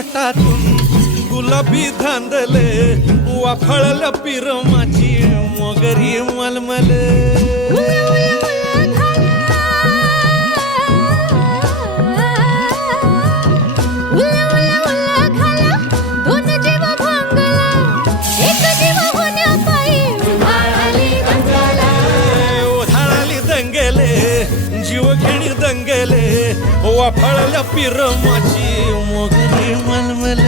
पोटातून गुलाबी धांदले वाफळल्या पिरमाची मोगरी मलमल जीवघेणी दंगेले वाफळल्या पिरमाची मोगरी मलमल